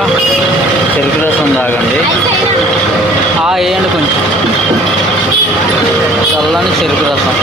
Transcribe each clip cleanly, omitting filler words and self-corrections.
చల్లగా చెరుకు రసం తాగండి. వేయండి కొంచెం చల్లని చెరుకు రసం.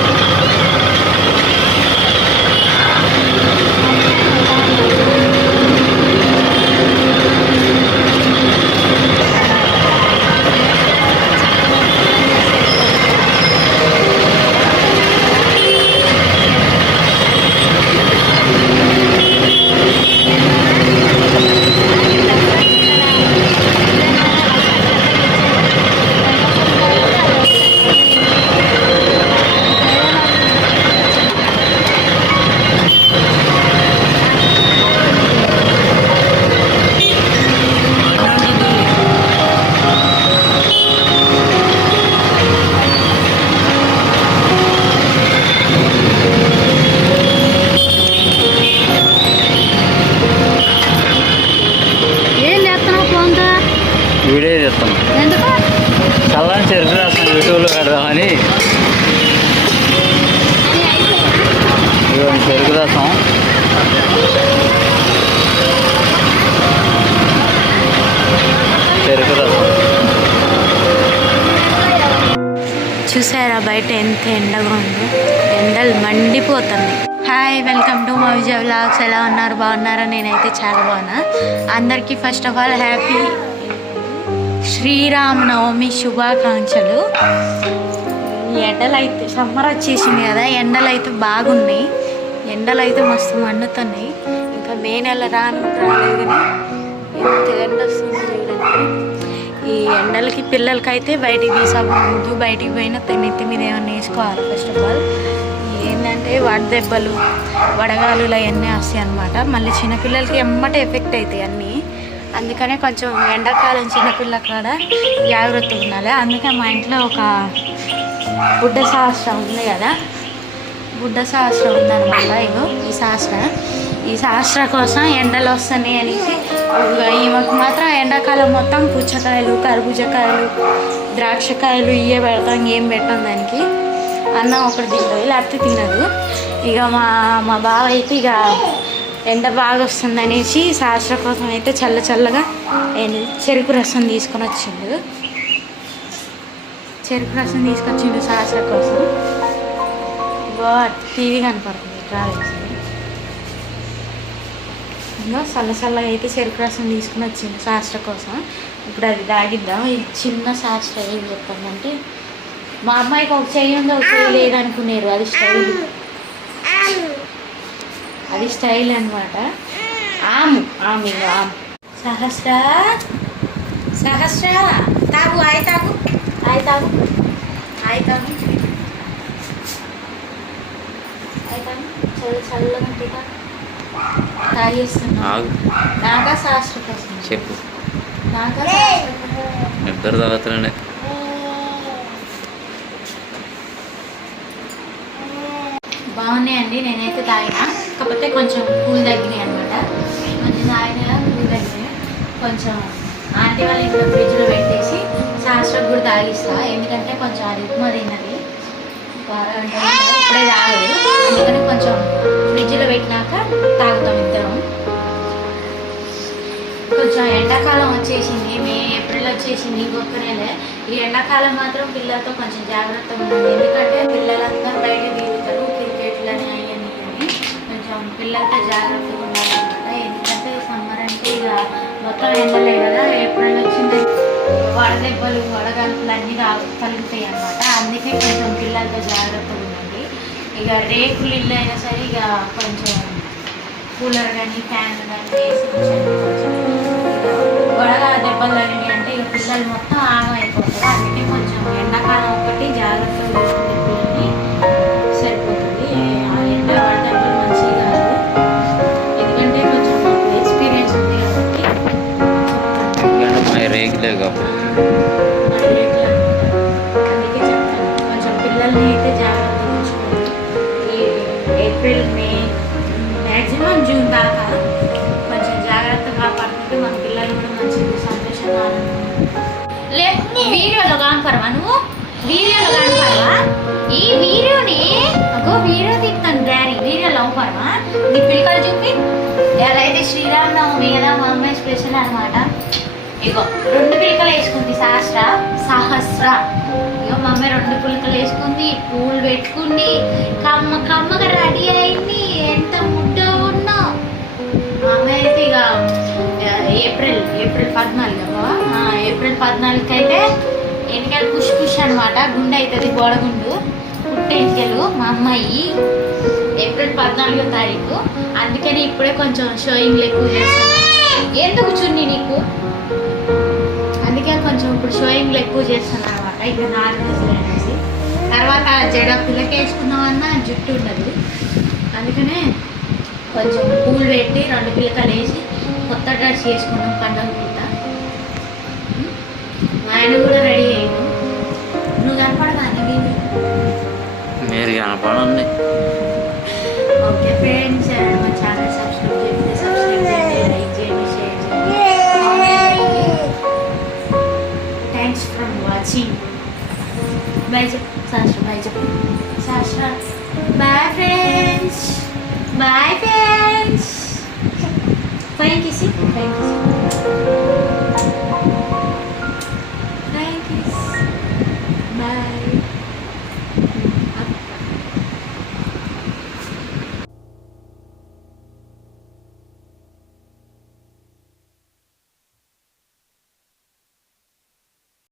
వీడియో చేస్తాం. చల్లని చెరుకు రసం యూట్యూబ్లో పెడదామని. ఇదిగోండి చెరుకు రసం. చెరుకు రసం చూసారా బయట ఎంత ఎండగా ఉందో. ఎండలు మండిపోతుంది. హాయ్, వెల్కమ్ టు మా విజయ్ వ్లాగ్స్. ఎలా ఉన్నారు? బాగున్నారా? నేనైతే చాలా బాగున్నా. అందరికీ first of all happy Sri Rama Navami శుభాకాంక్షలు. ఎండలు అయితే సమ్మర్ వచ్చేసింది కదా, ఎండలు అయితే బాగున్నాయి. ఎండలు అయితే మస్తు మండుతున్నాయి. ఇంకా మే నెల రాలేదు కానీ ఎంత ఎండ వస్తుంది చూడండి. ఈ ఎండలకి పిల్లలకైతే బయటికి తీసుకోవద్దు. బయటికి పోయినా నెత్తి మీద ఏమన్నా వేసుకోవాలి. ఫస్ట్ ఆఫ్ ఆల్ ఏంటంటే వడదెబ్బలు వడగాలు అవన్నీ వస్తాయి అన్నమాట. మళ్ళీ చిన్నపిల్లలకి ఎమ్మటే ఎఫెక్ట్ అవుతాయి అన్నీ. అందుకనే కొంచెం ఎండాకాలం చిన్నపిల్ల కాడ జాగ్రత్తగా ఉండాలి. అందుకే మా ఇంట్లో ఒక బుడ్డ సహస్రం ఉంది కదా, బుడ్డ సహస్రం ఉందన్నమాట. ఇగో ఈ సహస్ర కోసం ఎండలు వస్తున్నాయి అనేసి ఈమెకు మాత్రం ఎండాకాలం మొత్తం పుచ్చకాయలు, కర్బూజకాయలు, ద్రాక్షకాయలు ఇవే పెడతాం. ఏం పెట్టాం దానికి. అన్నం ఒకటి తింటుంది, లేకపోతే తినదు. ఇక మా బావ అయితే ఇక ఎండ బాగా వస్తుంది అనేసి సహస్ర కోసం అయితే చల్లగా చెరుకు రసం తీసుకొని వచ్చిండు. సహస్ర కోసం. టీవీ కనపడుతుంది ట్రావెల్స్. ఇంకా చల్లగా అయితే చెరుకు రసం తీసుకుని వచ్చింది సహస్ర కోసం. ఇప్పుడు అది తాగిద్దాం. ఈ చిన్న సహస్ర ఏం చెప్పండి, మా అమ్మాయికి ఒక చెయ్యి ఉంది, ఒక చెయ్యి లేదనుకున్నారు. అది స్టైల్ అనమాట. ఆము సహస్ర తాగు, తాగు చల్లగా తాగేస్తున్నా. నాకా సహస్ర కోసం చెప్పు. నాకా ఇద్దరు తాగుతారండి. బాగున్నాయండి. నేనైతే తాగినా, కాకపోతే కొంచెం కూల్ తగ్గినాయి అనమాట. కొంచెం తాగినా కూల్ తగ్గినాయి. కొంచెం ఆంటీ వాళ్ళ ఇంట్లో ఫ్రిడ్జ్లో పెట్టేసి సహస్రకు కూడా తాగిస్తా. ఎందుకంటే కొంచెం అది ఉప్మా తిన్నది, ఇప్పుడే తాగదు. అందుకని కొంచెం ఫ్రిడ్జ్లో పెట్టినాక తాగుతాం ఇద్దరం. కొంచెం ఎండాకాలం వచ్చేసింది, ఏప్రిల్ వచ్చేసింది, ఇంకొక నెలే. ఈ ఎండాకాలం మాత్రం పిల్లలతో కొంచెం జాగ్రత్తగా ఉంటుంది. ఎందుకంటే పిల్లలందరూ బయట తిరుగుతారు, క్రికెట్లని అవన్నీ. కొంచెం పిల్లలతో జాగ్రత్తగా ఉండాలన్నమాట. ఎందుకంటే సమ్మర్ అంటే ఇక మొత్తం ఎండలే కదా. ఏప్రిల్ వచ్చింది వడదెబ్బలు వడగలుపులు అన్నీ కలుగుతాయి అన్నమాట. అందుకే కొంచెం పిల్లలతో జాగ్రత్తగా ఉండండి. ఇక రేకులు ఇల్లు అయినా సరే ఇక కొంచెం కూలర్ కానీ ఫ్యాన్ కానీ వేసి కొంచెం వడగా దెబ్బలు తగినాయి అంటే ఇక పిల్లలు మొత్తం ఆగమైపోతారు. అందుకే కొంచెం ఎండాకాలం ఒకటి జాగ్రత్తగా చూసుకునే పిల్లల్ని సరిపోతుంది. ఆ ఎండ వడదెబ్బలు మంచిది కాదు. ఎందుకంటే కొంచెం ఎక్స్పీరియన్స్ ఉంది కాబట్టి రేగులే అందుకే చెప్తాను. కొంచెం పిల్లల్ని అయితే జాగ్రత్తగా ఉంచుకోండి. ఏప్రిల్ మే మ్యాక్సిమం జూన్ దాకా కొంచెం జాగ్రత్తగా పడుతుంటే మన పిల్లలు కూడా మంచిగా సంతోషంగా వీడియోలో కానిపరవా నువ్వు వీడియోలో కానిపరవా ఈ వీడియోని వీడియో తీస్తాను డాడీ వీడియోలో అవ్వపరవా నీ పిల్లలు చూపి ఎలా అయితే శ్రీరామనవమి కదా మా అమ్మాయి స్పెషల్ అనమాట. ఇగో 2 పిలకలు వేసుకుంది సహస్ర. ఇగో మమ్మీ 2 పిలకలు వేసుకుంది, పూలు పెట్టుకుంది, కమ్మగా రెడీ అయింది. ఎంత ముద్ద ఉన్నా మమ్మీ అయితే ఇక ఏప్రిల్ 14 అబ్బా, ఏప్రిల్ 14 అయితే ఎన్నికలు పుష్ అనమాట. గుండె అవుతుంది, బోడగుండు పుట్టెంటికలు మా అమ్మాయి ఏప్రిల్ 14వ తారీఖు. అందుకని ఇప్పుడే కొంచెం షోయింగ్లు ఎక్కువ చేస్తున్నాను. ఎందుకు చున్ని నీకు? అందుకే కొంచెం ఇప్పుడు షోయింగ్లు ఎక్కువ చేస్తున్నాను అనమాట. ఇంకా 4 రోజులు అనేసి తర్వాత జడ పిల్లకేసుకుందామన్నా జుట్టు ఉండదు. అందుకనే కొంచెం పూలు పెట్టి 2 పిల్లకలు వేసి కొత్త డ్రెస్ చేసుకున్నాం పండుగ పూట. మా ఆయన కూడా రెడీ అయ్యాను. నువ్వు కనపడదా నీకు? మీరు కనపడండి. ఓకే ఫ్రెండ్స్, మా ఛానల్ సబ్స్క్రైబ్ చేయండి, లైక్ చేయండి, షేర్ చేయండి. Thanks for watching. బాయ్ చెప్పు శాస్త్ర, బాయ్ చెప్పు Shastra. Bye friends, bye friends. పైకి